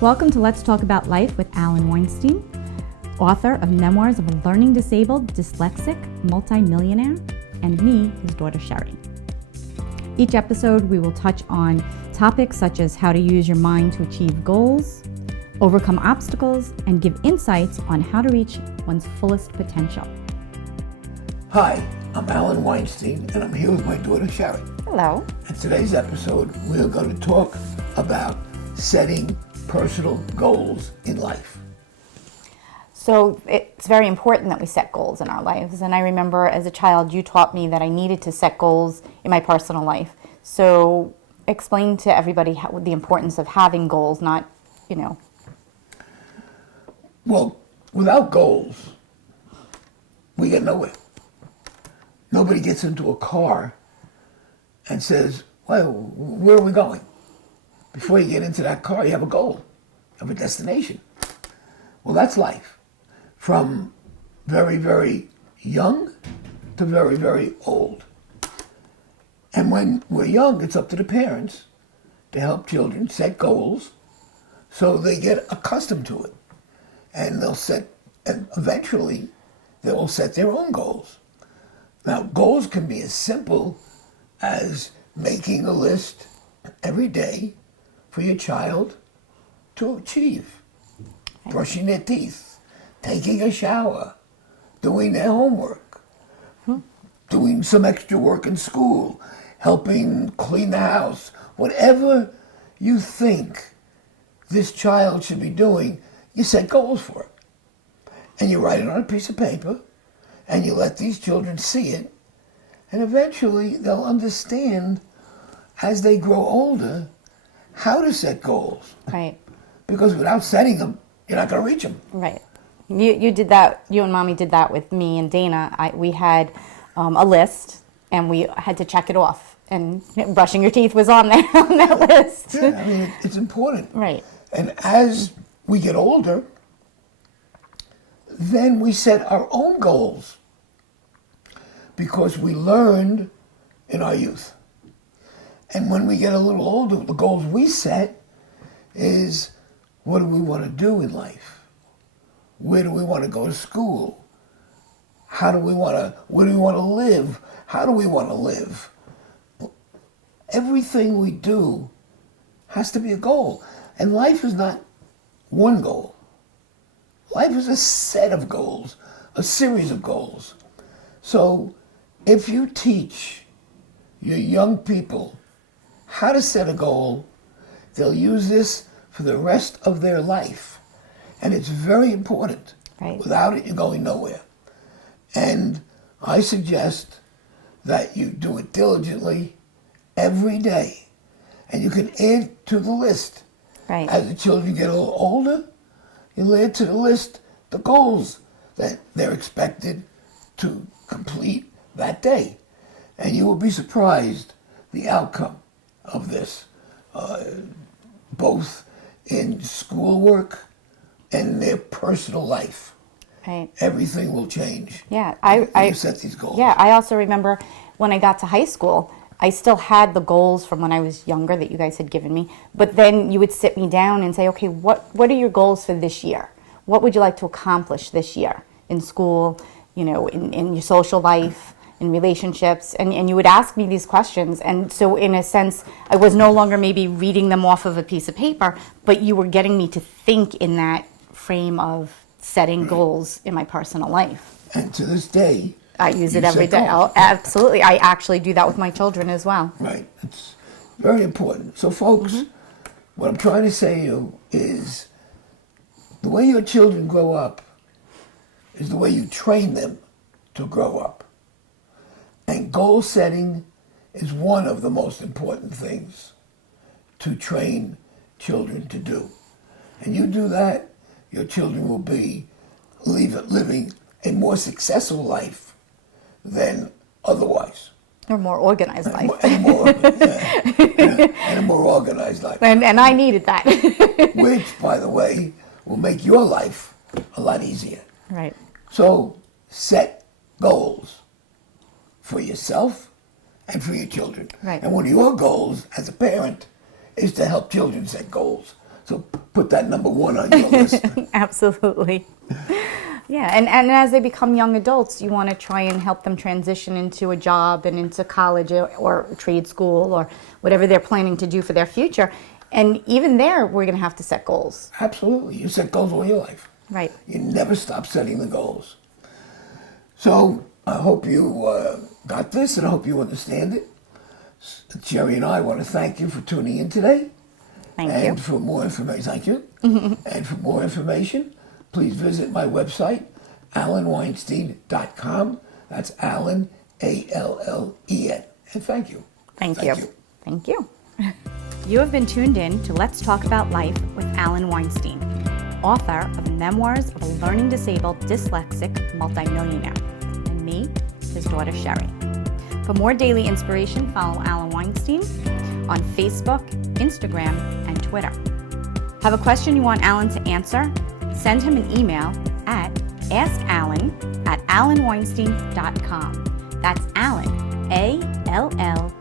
Welcome to Let's Talk About Life with Alan Weinstein, author of Memoirs of a Learning Disabled, Dyslexic, Multimillionaire, and me, his daughter Sherry. Each episode, we will touch on topics such as how to use your mind to achieve goals, overcome obstacles, and give insights on how to reach one's fullest potential. Hi, I'm Alan Weinstein, and I'm here with my daughter Sherry. Hello. In today's episode, we're going to talk about setting personal goals in life. So it's very important that we set goals in our lives. And I remember as a child, you taught me that I needed to set goals in my personal life. So explain to everybody the importance of having goals, not, Well, without goals, we get nowhere. Nobody gets into a car and says, well, where are we going? Before you get into that car, you have a goal, you have a destination. Well, that's life. From very, very young to very, very old. And when we're young, it's up to the parents to help children set goals so they get accustomed to it. And eventually they will set their own goals. Now, goals can be as simple as making a list every day for your child to achieve. Brushing their teeth, taking a shower, doing their homework, doing some extra work in school, helping clean the house. Whatever you think this child should be doing, you set goals for it. And you write it on a piece of paper, and you let these children see it, and eventually they'll understand as they grow older how to set goals. Right. Because without setting them, you're not going to reach them. Right. You did that, you and Mommy did that with me and Dana. We had a list, and we had to check it off. And brushing your teeth was on there on that list. Yeah, I mean, it's important. Right. And as we get older, then we set our own goals because we learned in our youth. And when we get a little older, the goals we set is, what do we want to do in life? Where do we want to go to school? Where do we want to live? How do we want to live? Everything we do has to be a goal. And life is not one goal. Life is a set of goals, a series of goals. So if you teach your young people how to set a goal, they'll use this for the rest of their life. And it's very important. Right. Without it, you're going nowhere. And I suggest that you do it diligently every day. And you can add to the list. Right. As the children get a little older, you'll add to the list the goals that they're expected to complete that day. And you will be surprised the outcome of this, both in schoolwork and in their personal life. Right. Everything will change. Yeah, you set these goals. Yeah, I also remember when I got to high school, I still had the goals from when I was younger that you guys had given me. But then you would sit me down and say, okay, what are your goals for this year? What would you like to accomplish this year in school, in your social life, in relationships? And you would ask me these questions. And so in a sense, I was no longer maybe reading them off of a piece of paper, but you were getting me to think in that frame of setting goals in my personal life. And to this day, I use it every day. Absolutely. I actually do that with my children as well. Right. It's very important. So folks, what I'm trying to say to you is the way your children grow up is the way you train them to grow up. And goal setting is one of the most important things to train children to do. And you do that, your children will be living a more successful life than otherwise. Or more organized life. And a more organized life. And I needed that. Which, by the way, will make your life a lot easier. Right. So set goals for yourself and for your children. Right. And one of your goals as a parent is to help children set goals. So put that number one on your list. Absolutely. Yeah, and as they become young adults, you want to try and help them transition into a job and into college or trade school or whatever they're planning to do for their future. And even there, we're going to have to set goals. Absolutely. You set goals all your life. Right. You never stop setting the goals. So I hope you got this, and I hope you understand it. Jerry and I want to thank you for tuning in today. Thank and you. for more information, thank you. And for more information, please visit my website, alanweinstein.com. That's Alan, A-L-L-E-N. And thank you. Thank you. Thank you. You have been tuned in to Let's Talk About Life with Alan Weinstein, author of Memoirs of a Learning Disabled Dyslexic Multimillionaire, and me, his daughter Sherry. For more daily inspiration, follow Alan Weinstein on Facebook, Instagram, and Twitter. Have a question you want Alan to answer? Send him an email at askalan@alanweinstein.com. That's Alan, A-L-L